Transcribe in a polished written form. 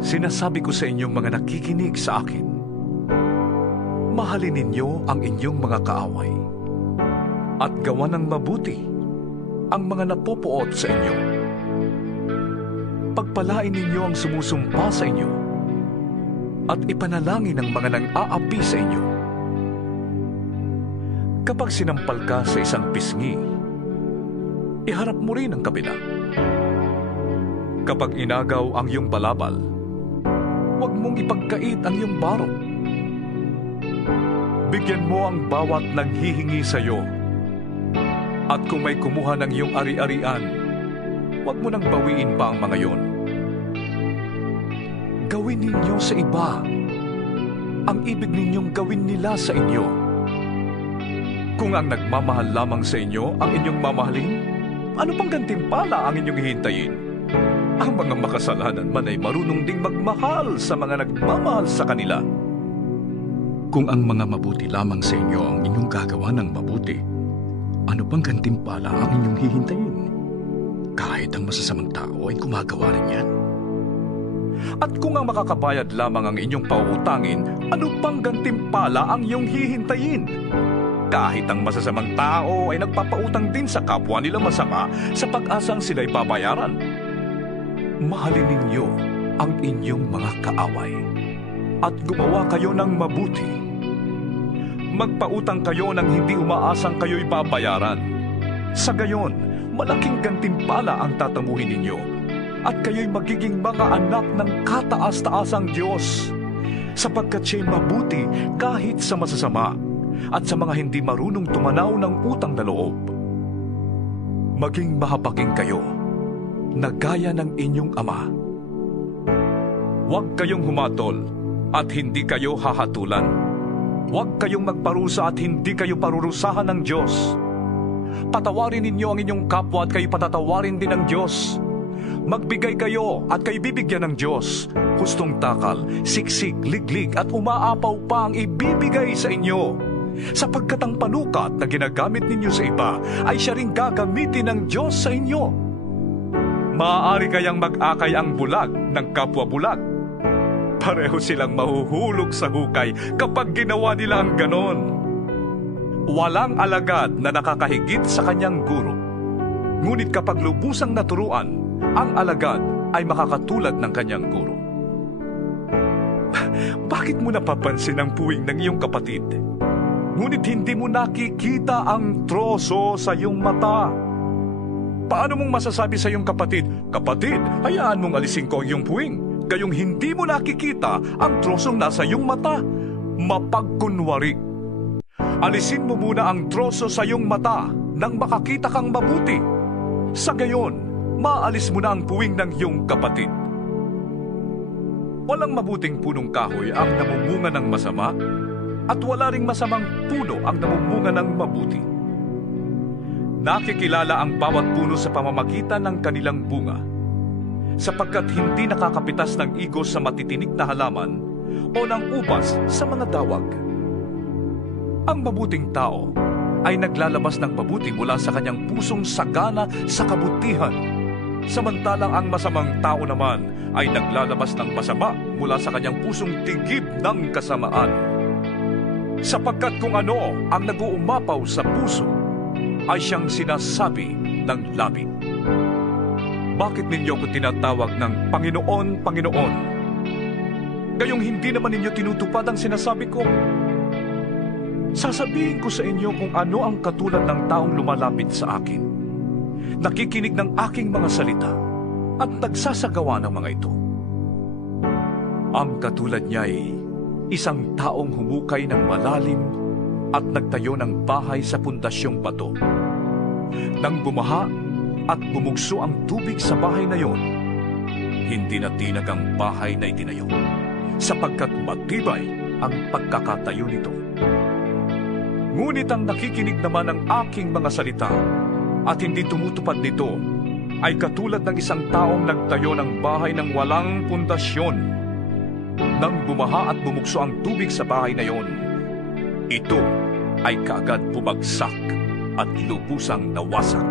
Sinasabi ko sa inyong mga nakikinig sa akin, mahalin ninyo ang inyong mga kaaway at gawan ng mabuti ang mga napupuot sa inyo. Pagpalain ninyo ang sumusumpa sa inyo at ipanalangin ang mga nang-aapi sa inyo. Kapag sinampal ka sa isang pisngi, iharap mo rin ang kabila. Kapag inagaw ang iyong balabal, huwag mong ipagkait ang iyong barong. Bigyan mo ang bawat nanghihingi sa iyo. At kung may kumuha ng iyong ari-arian, huwag mo nang bawiin pa ang mga iyon. Gawin ninyo sa iba ang ibig ninyong gawin nila sa inyo. Kung ang nagmamahal lamang sa inyo ang inyong mamahalin, ano pang gantimpala ang inyong hihintayin? Ang mga makasalanan man ay marunong ding magmahal sa mga nagmamahal sa kanila. Kung ang mga mabuti lamang sa inyo ang inyong gagawa ng mabuti, ano pang gantimpala ang inyong hihintayin? Kahit ang masasamang tao ay gumagawa rin yan. At kung ang makakabayad lamang ang inyong pauutangin, ano pang gantimpala ang iyong hihintayin? Kahit ang masasamang tao ay nagpapautang din sa kapwa nila masama sa pag-asang sila'y babayaran. Mahalin ninyo ang inyong mga kaaway at gumawa kayo ng mabuti. Magpautang kayo nang hindi umaasang kayo'y babayaran. Sa gayon, malaking gantimpala ang tatamuhin ninyo at kayo'y magiging mga anak ng kataas-taasang Diyos, sapagkat siya'y mabuti kahit sa masasama at sa mga hindi marunong tumanaw ng utang na loob. Maging mahabagin kayo na gaya ng inyong ama. Huwag kayong humatol at hindi kayo hahatulan. Huwag kayong magparusa at hindi kayo parurusahan ng Diyos. Patawarin ninyo ang inyong kapwa at kayo patatawarin din ng Diyos. Magbigay kayo at kayo bibigyan ng Diyos. Hustong takal, siksik, liglig at umaapaw pa ang ibibigay sa inyo. Sapagkat ang panukat na ginagamit ninyo sa iba ay siya ring gagamitin ng Diyos sa inyo. Maaari kayang mag-akay ang bulag ng kapwa bulag. Pareho silang mahuhulog sa hukay kapag ginawa nila ang ganon. Walang alagad na nakakahigit sa kanyang guro. Ngunit kapag lubusang naturuan, ang alagad ay makakatulad ng kanyang guro. Bakit mo napapansin ang puwing ng iyong kapatid? Ngunit hindi mo nakikita ang troso sa iyong mata. Paano mong masasabi sa iyong kapatid, "Kapatid, hayaan mong alisin ko ang iyong puwing," gayong hindi mo nakikita ang trosong nasa iyong mata? Mapagkunwari. Alisin mo muna ang troso sa iyong mata nang makakita kang mabuti. Sa gayon, maalis mo na ang puwing ng iyong kapatid. Walang mabuting punong kahoy ang namumunga ng masama, at wala ring masamang puno ang namumunga ng mabuti. Nakikilala ang bawat puno sa pamamagitan ng kanilang bunga, sapagkat hindi nakakapitas ng igos sa matitinik na halaman o ng ubas sa mga dawag. Ang mabuting tao ay naglalabas ng mabuti mula sa kanyang pusong sagana sa kabutihan, samantalang ang masamang tao naman ay naglalabas ng masama mula sa kanyang pusong tigib ng kasamaan. Sapagkat kung ano ang nag-uumapaw sa puso, ay siyang sinasabi ng labi. Bakit ninyo ko tinatawag ng Panginoon, Panginoon? Gayong hindi naman ninyo tinutupad ang sinasabi ko. Sasabihin ko sa inyo kung ano ang katulad ng taong lumalapit sa akin, nakikinig ng aking mga salita, at nagsasagawa ng mga ito. Ang katulad niya ay isang taong humukay ng malalim at nagtayo ng bahay sa pundasyong bato. Nang bumaha at bumugso ang tubig sa bahay na yon, hindi na tinag ang bahay na itinayo, sapagkat matibay ang pagkakatayo nito. Ngunit ang nakikinig naman ng aking mga salita at hindi tumutupad nito ay katulad ng isang taong nagtayo ng bahay ng walang pundasyon. Nang bumaha at bumugso ang tubig sa bahay na yon, ito ay kaagad bumagsak at lubusang nawasak.